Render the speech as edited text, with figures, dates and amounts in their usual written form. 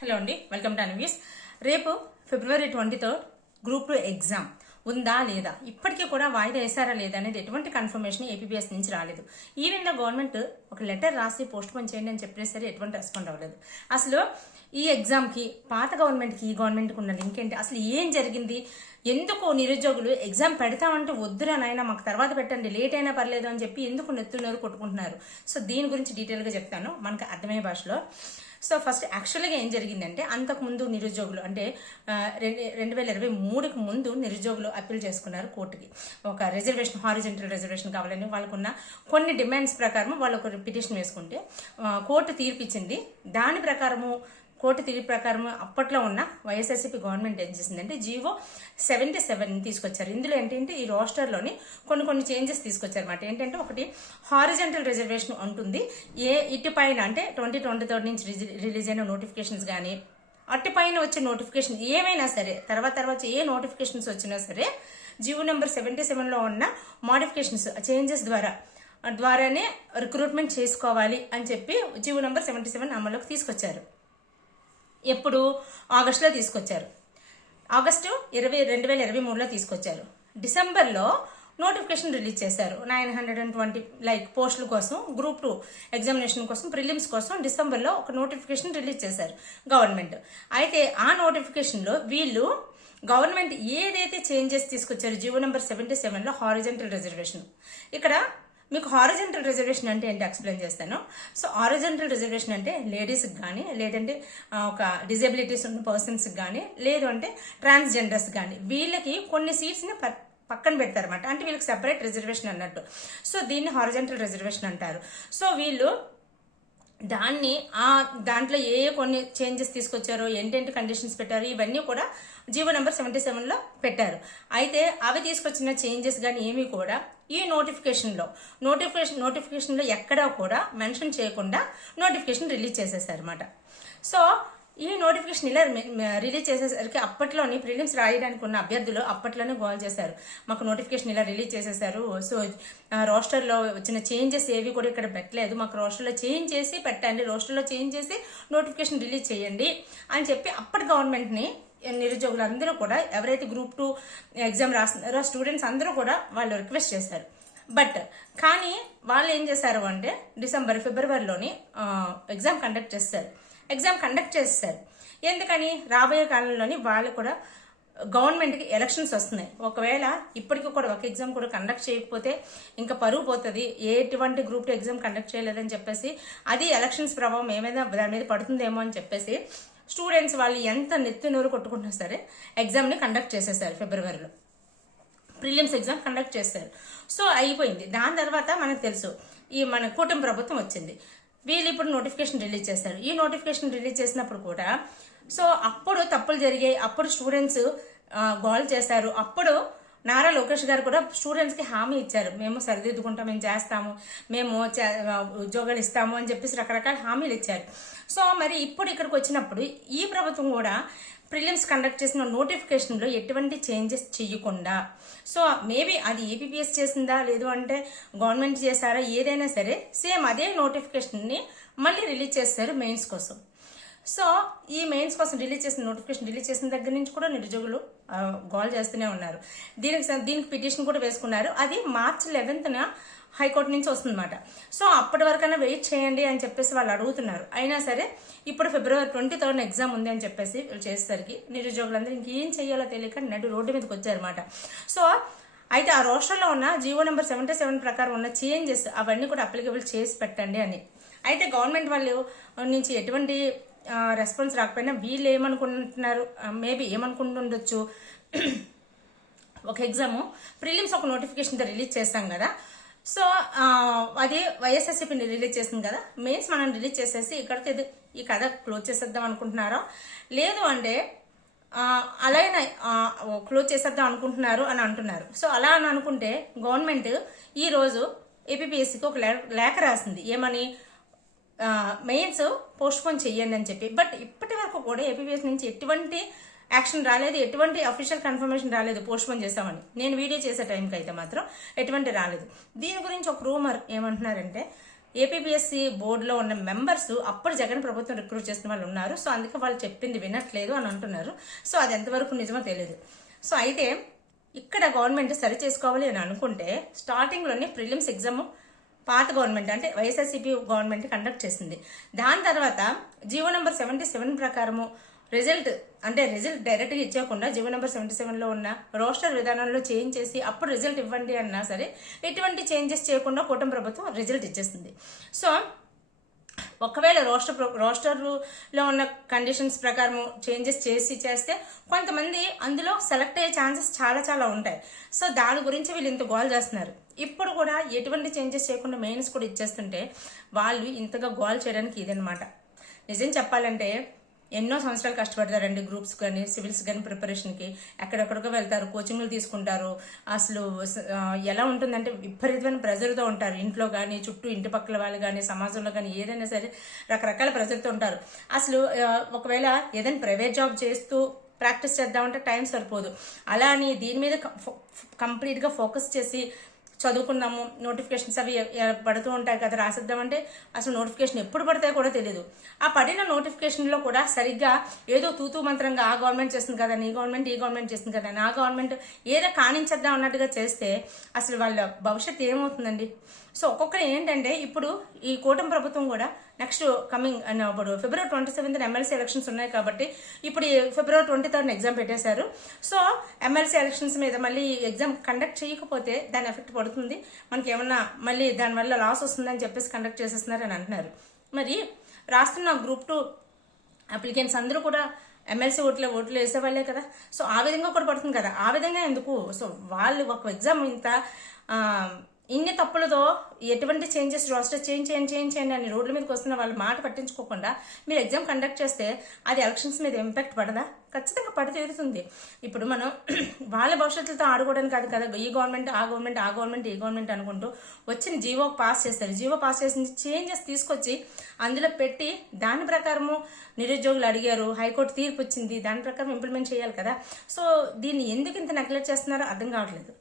Hello అండి, welcome to అన్వ్యూస్. రేపు ఫిబ్రవరి 23 group 2 exam ఉందా లేదా, ఇప్పటికీ కూడా వాయిదా వేసారా లేదా అనేది ఎటువంటి కన్ఫర్మేషన్ ఏపీఎస్ నుంచి రాలేదు. ఈవెన్ ద గవర్నమెంట్ ఒక లెటర్ రాసి పోస్ట్ పోన్ చేయండి అని చెప్పినా సరే ఎటువంటి రెస్పాండ్ అవ్వలేదు. అసలు ఈ ఎగ్జామ్కి పాత గవర్నమెంట్కి ఈ గవర్నమెంట్కి ఉన్న లింక్ ఏంటి, అసలు ఏం జరిగింది, ఎందుకు నిరుద్యోగులు ఎగ్జామ్ పెడతామంటే వద్దురా నాయన మాకు తర్వాత పెట్టండి లేట్ అయినా పర్లేదు అని చెప్పి ఎందుకు నెత్తున్నారు కొట్టుకుంటున్నారు. సో దీని గురించి డీటెయిల్గా చెప్తాను మనకు అర్థమయ్యే భాషలో. సో ఫస్ట్ యాక్చువల్గా ఏం జరిగిందంటే, అంతకుముందు నిరుద్యోగులు అంటే 2023కి ముందు నిరుద్యోగులు అప్పీల్ చేసుకున్నారు కోర్టుకి. ఒక రిజర్వేషన్, హారిజెంటల్ రిజర్వేషన్ కావాలని వాళ్ళకున్న కొన్ని డిమాండ్స్ ప్రకారం వాళ్ళు ఒక పిటిషన్ వేసుకుంటే కోర్టు తీర్పు ఇచ్చింది. దాని ప్రకారము కోర్టు తీర్పు ప్రకారం అప్పట్లో ఉన్న వైఎస్ఆర్సీపీ గవర్నమెంట్ ఏం చేసిందంటే జీవో 77 తీసుకొచ్చారు. ఇందులో ఏంటంటే ఈ రోస్టర్లోని కొన్ని చేంజెస్ తీసుకొచ్చారు అన్నమాట. ఏంటంటే ఒకటి హారిజెంటల్ రిజర్వేషన్ ఉంటుంది. ఇటుపైన అంటే 2023 నుంచి రిలీజ్ అయిన నోటిఫికేషన్స్ కానీ అటుపైన వచ్చే నోటిఫికేషన్ ఏమైనా సరే తర్వాత ఏ నోటిఫికేషన్స్ వచ్చినా సరే జీవో నెంబర్ 77లో ఉన్న మోడిఫికేషన్స్ చేంజెస్ ద్వారానే రిక్రూట్మెంట్ చేసుకోవాలి అని చెప్పి జీవో నెంబర్ 77 అమలులోకి తీసుకొచ్చారు. ఎప్పుడు ఆగస్టులో తీసుకొచ్చారు. ఆగస్టు 2023లో తీసుకొచ్చారు. డిసెంబర్లో నోటిఫికేషన్ రిలీజ్ చేశారు. 920 పోస్టుల కోసం గ్రూప్ 2 ఎగ్జామినేషన్ కోసం ప్రిలిమ్స్ కోసం డిసెంబర్లో ఒక నోటిఫికేషన్ రిలీజ్ చేశారు గవర్నమెంట్. అయితే ఆ నోటిఫికేషన్లో వీళ్ళు గవర్నమెంట్ ఏదైతే చేంజెస్ తీసుకొచ్చారో జీవో నెంబర్ 77లో హారిజెంటల్ రిజర్వేషన్, ఇక్కడ మీకు హారిజెంటల్ రిజర్వేషన్ అంటే ఏంటి ఎక్స్ప్లెయిన్ చేస్తాను. సో హారిజెంటల్ రిజర్వేషన్ అంటే లేడీస్కి కానీ, లేదంటే ఒక డిజబిలిటీస్ ఉన్న పర్సన్స్కి కానీ, లేదు అంటే ట్రాన్స్జెండర్స్ కానీ వీళ్ళకి కొన్ని సీట్స్ని పక్కన పెడతారన్నమాట. అంటే వీళ్ళకి సెపరేట్ రిజర్వేషన్ అన్నట్టు. సో దీన్ని హారిజెంటల్ రిజర్వేషన్ అంటారు. సో వీళ్ళు దాంట్లో ఏ కొన్ని చేంజెస్ తీసుకొచ్చారో, ఏంటంటే కండిషన్స్ పెట్టారు, ఇవన్నీ కూడా జీవో నెంబర్ 77లో పెట్టారు. అయితే అవి తీసుకొచ్చిన చేంజెస్ కానీ ఏమీ కూడా ఈ నోటిఫికేషన్లో ఎక్కడా కూడా మెన్షన్ చేయకుండా నోటిఫికేషన్ రిలీజ్ చేసేసారు అనమాట. సో ఈ నోటిఫికేషన్ ఇలా రిలీజ్ చేసేసరికి అప్పట్లోని ప్రిలిమ్స్ రాయడానికి ఉన్న అభ్యర్థులు అప్పట్లోనే గోల్ చేశారు, మాకు నోటిఫికేషన్ ఇలా రిలీజ్ చేసేసారు, సో రోస్టర్లో వచ్చిన చేంజెస్ ఏవి కూడా ఇక్కడ పెట్టలేదు, మాకు రోస్టర్లో చేంజ్ చేసి పెట్టండి, రోస్టర్లో చేంజ్ చేసి నోటిఫికేషన్ రిలీజ్ చేయండి అని చెప్పి అప్పటి గవర్నమెంట్ని నిరుద్యోగులందరూ కూడా ఎవరైతే గ్రూప్ 2 ఎగ్జామ్ రాస్తున్నారో స్టూడెంట్స్ అందరూ కూడా వాళ్ళు రిక్వెస్ట్ చేశారు. కానీ వాళ్ళు ఏం చేశారు అంటే ఫిబ్రవరిలోని ఎగ్జామ్ కండక్ట్ చేస్తారు. ఎందుకని ఎందుకని కాలంలోని వాళ్ళు కూడా గవర్నమెంట్కి ఎలక్షన్స్ వస్తున్నాయి. ఒకవేళ ఇప్పటికీ కూడా ఒక ఎగ్జామ్ కూడా కండక్ట్ చేయకపోతే ఇంకా పరువు పోతుంది, ఎటువంటి గ్రూప్ 2 ఎగ్జామ్ కండక్ట్ చేయలేదని చెప్పేసి అది ఎలక్షన్స్ ప్రభావం ఏమైనా దాని మీద పడుతుందేమో అని చెప్పేసి స్టూడెంట్స్ వాళ్ళు ఎంత నెత్తి నోరు కొట్టుకుంటున్నా సరే ఎగ్జామ్ని కండక్ట్ చేసేసారు. ఫిబ్రవరిలో ప్రిలిమ్స్ ఎగ్జామ్ కండక్ట్ చేశారు. సో అయిపోయింది. దాని తర్వాత మనకు తెలుసు మన కూటమి ప్రభుత్వం వచ్చింది. వీళ్ళు ఇప్పుడు నోటిఫికేషన్ రిలీజ్ చేశారు. ఈ నోటిఫికేషన్ రిలీజ్ చేసినప్పుడు కూడా సో అప్పుడు తప్పులు జరిగాయి, అప్పుడు స్టూడెంట్స్ గోల్ చేశారు. అప్పుడు నారా లోకేష్ గారు కూడా స్టూడెంట్స్కి హామీ ఇచ్చారు, మేము సరిదిద్దుకుంటాం, మేము చేస్తాము, మేము ఉద్యోగాలు ఇస్తాము అని చెప్పేసి రకరకాల హామీలు ఇచ్చారు. సో మరి ఇప్పుడు ఇక్కడికి వచ్చినప్పుడు ఈ ప్రభుత్వం కూడా ప్రిలిమ్స్ కండక్ట్ చేసిన నోటిఫికేషన్లో ఎటువంటి చేంజెస్ చేయకుండా, సో మేబీ అది ఏపీఎస్ చేసిందా లేదు అంటే గవర్నమెంట్ చేశారా, ఏదైనా సరే సేమ్ అదే నోటిఫికేషన్ని మళ్ళీ రిలీజ్ చేస్తారు మెయిన్స్ కోసం. సో ఈ మెయిన్స్ కోసం నోటిఫికేషన్ రిలీజ్ చేసిన దగ్గర నుంచి కూడా నిరుద్యోగులు గోల్ చేస్తూనే ఉన్నారు. దీనికి పిటిషన్ కూడా వేసుకున్నారు. అది మార్చి 11న హైకోర్టు నుంచి వస్తుందన్నమాట. సో అప్పటి వరకైనా వెయిట్ చేయండి అని చెప్పేసి వాళ్ళు అడుగుతున్నారు. అయినా సరే ఇప్పుడు ఫిబ్రవరి 23 ఎగ్జామ్ ఉంది అని చెప్పేసి చేసేసరికి నిరుద్యోగులందరూ ఇంకేం చేయాలో తెలియక నడు రోడ్డు మీదకి వచ్చారన్నమాట. సో అయితే ఆ రోస్టర్లో ఉన్న జీవో నెంబర్ 77 ప్రకారం ఉన్న చేంజెస్ అవన్నీ కూడా అప్లికబుల్ చేసి పెట్టండి అని. అయితే గవర్నమెంట్ వాళ్ళు నుంచి ఎటువంటి రెస్పాన్స్ రాకపోయినా వీళ్ళు ఏమనుకుంటున్నారు, మేబీ ఏమనుకుంటుండొచ్చు, ఒక ఎగ్జామ్ ప్రిలిమ్స్ ఒక నోటిఫికేషన్తో రిలీజ్ చేస్తాం కదా, సో అది వైఎస్ఆర్సీపీ రిలీజ్ చేసింది కదా, మెయిన్స్ మనం రిలీజ్ చేసేసి ఇక్కడికి ఈ కథ క్లోజ్ చేసేద్దాం అనుకుంటున్నారో, లేదు అంటే అలాగే క్లోజ్ చేసేద్దాం అనుకుంటున్నారు అని అంటున్నారు. సో అలా అని అనుకుంటే గవర్నమెంట్ ఈరోజు ఏపీఎస్సీకి ఒక లేఖ రాసింది, ఏమని మెయిన్స్ పోస్ట్ పోన్ చెయ్యండి అని చెప్పి. బట్ ఇప్పటి వరకు కూడా ఏపీఎస్ నుంచి ఎటువంటి యాక్షన్ రాలేదు, ఎటువంటి అఫీషియల్ కన్ఫర్మేషన్ రాలేదు పోస్ట్ పోన్ చేస్తామని. నేను వీడియో చేసే టైంకి అయితే మాత్రం ఎటువంటి రాలేదు. దీని గురించి ఒక రూమర్ ఏమంటున్నారంటే ఏపీపీఎస్సీ బోర్డులో ఉన్న మెంబర్స్ అప్పుడు జగన్ ప్రభుత్వం రిక్రూట్ చేసిన వాళ్ళు ఉన్నారు. సో అందుకే వాళ్ళు చెప్పింది వినట్లేదు అని అంటున్నారు. సో అది ఎంతవరకు నిజమో తెలియదు. సో అయితే ఇక్కడ గవర్నమెంట్ సరి చేసుకోవాలి అని అనుకుంటే స్టార్టింగ్లోనే ప్రిలిమ్స్ ఎగ్జామ్ పాత గవర్నమెంట్ అంటే వైఎస్ఆర్సీపీ గవర్నమెంట్ కండక్ట్ చేసింది. దాని తర్వాత జీవో నెంబర్ 77 ప్రకారము రిజల్ట్ డైరెక్ట్గా ఇచ్చేయకుండా జీవో నెంబర్ 77లో ఉన్న రోస్టర్ విధానంలో చేంజ్ చేసి అప్పుడు రిజల్ట్ ఇవ్వండి అన్నా సరే ఎటువంటి చేంజెస్ చేయకుండా కూటమి ప్రభుత్వం రిజల్ట్ ఇచ్చేస్తుంది. సో ఒకవేళ రోస్టర్లో ఉన్న కండిషన్స్ ప్రకారం చేంజెస్ చేస్తే కొంతమంది అందులో సెలెక్ట్ అయ్యే ఛాన్సెస్ చాలా చాలా ఉంటాయి. సో దాని గురించి వీళ్ళు ఇంత గోల్ చేస్తున్నారు. ఇప్పుడు కూడా ఎటువంటి చేంజెస్ చేయకుండా మెయిన్స్ కూడా ఇచ్చేస్తుంటే వాళ్ళు ఇంతగా గోల్ చేయడానికి ఇదనమాట. నిజం చెప్పాలంటే ఎన్నో సంవత్సరాలు కష్టపడతారండి గ్రూప్స్ కానీ సివిల్స్ కానీ ప్రిపరేషన్కి. ఎక్కడెక్కడికో వెళ్తారు, కోచింగ్లు తీసుకుంటారు. అసలు ఎలా ఉంటుందంటే విపరీతమైన ప్రెజర్తో ఉంటారు. ఇంట్లో కానీ చుట్టూ ఇంటి పక్కల వాళ్ళు కానీ సమాజంలో కానీ ఏదైనా సరే రకరకాల ప్రెజర్తో ఉంటారు. అసలు ఒకవేళ ఏదైనా ప్రైవేట్ జాబ్ చేస్తూ ప్రాక్టీస్ చేద్దామంటే టైం సరిపోదు. అలా అని దీని మీద కంప్లీట్గా ఫోకస్ చేసి చదువుకున్నాము, నోటిఫికేషన్స్ అవి పడుతూ ఉంటాయి కదా, రాసిద్దామంటే అసలు నోటిఫికేషన్ ఎప్పుడు పడతాయో కూడా తెలియదు. ఆ పడిన నోటిఫికేషన్లో కూడా సరిగ్గా ఏదో తూతూ మంత్రంగా ఆ గవర్నమెంట్ చేస్తుంది కదా, ఈ గవర్నమెంట్ చేస్తుంది కదా, నా గవర్నమెంట్ ఏదో కానించేద్దాం అన్నట్టుగా చేస్తే అసలు వాళ్ళ భవిష్యత్తు ఏమవుతుందండి. సో ఒక్కొక్కరు ఏంటంటే ఇప్పుడు ఈ కూటమి ప్రభుత్వం కూడా నెక్స్ట్ కమింగ్ ఇప్పుడు ఫిబ్రవరి 27న ఎమ్మెల్సీ ఎలక్షన్స్ ఉన్నాయి కాబట్టి ఇప్పుడు ఫిబ్రవరి 23న ఎగ్జామ్ పెట్టేశారు. సో ఎమ్మెల్సీ ఎలక్షన్స్ మీద మళ్ళీ ఎగ్జామ్ కండక్ట్ చేయకపోతే దాని ఎఫెక్ట్ పడుతుంది, మనకి ఏమన్నా మళ్ళీ దానివల్ల లాస్ వస్తుందని చెప్పేసి కండక్ట్ చేసేస్తున్నారని అంటున్నారు. మరి రాస్తున్న గ్రూప్ 2 అప్లికెంట్స్ అందరూ కూడా ఎమ్మెల్సీ ఓట్లు వేసేవాళ్లే కదా. సో ఆ విధంగా కూడా పడుతుంది కదా. ఆ విధంగా ఎందుకు? సో వాళ్ళు ఒక ఎగ్జామ్ ఇంత ఇన్ని తప్పులతో ఎటువంటి చేంజెస్ రోస్టర్ చేంజ్ చేయండి అని రోడ్ల మీదకి వస్తున్న వాళ్ళ మాట పట్టించుకోకుండా మీరు ఎగ్జామ్ కండక్ట్ చేస్తే అది ఎలక్షన్స్ మీద ఇంపాక్ట్ పడదా? ఖచ్చితంగా పడి తీరుతుంది. ఇప్పుడు మనం వాళ్ళ భవిష్యత్తులతో ఆడుకోవడానికి కాదు కదా ఈ గవర్నమెంట్ ఆ గవర్నమెంట్ ఈ గవర్నమెంట్ అనుకుంటూ వచ్చిన జీవో పాస్ చేస్తారు. జీవో పాస్ చేసి చేంజెస్ తీసుకొచ్చి అందులో పెట్టి దాని ప్రకారము నిరుద్యోగులు అడిగారు, హైకోర్టు తీర్పు వచ్చింది, దాని ప్రకారం ఇంప్లిమెంట్ చేయాలి కదా. సో దీన్ని ఎందుకు ఇంత నెగ్లెక్ట్ చేస్తున్నారో అర్థం కావట్లేదు.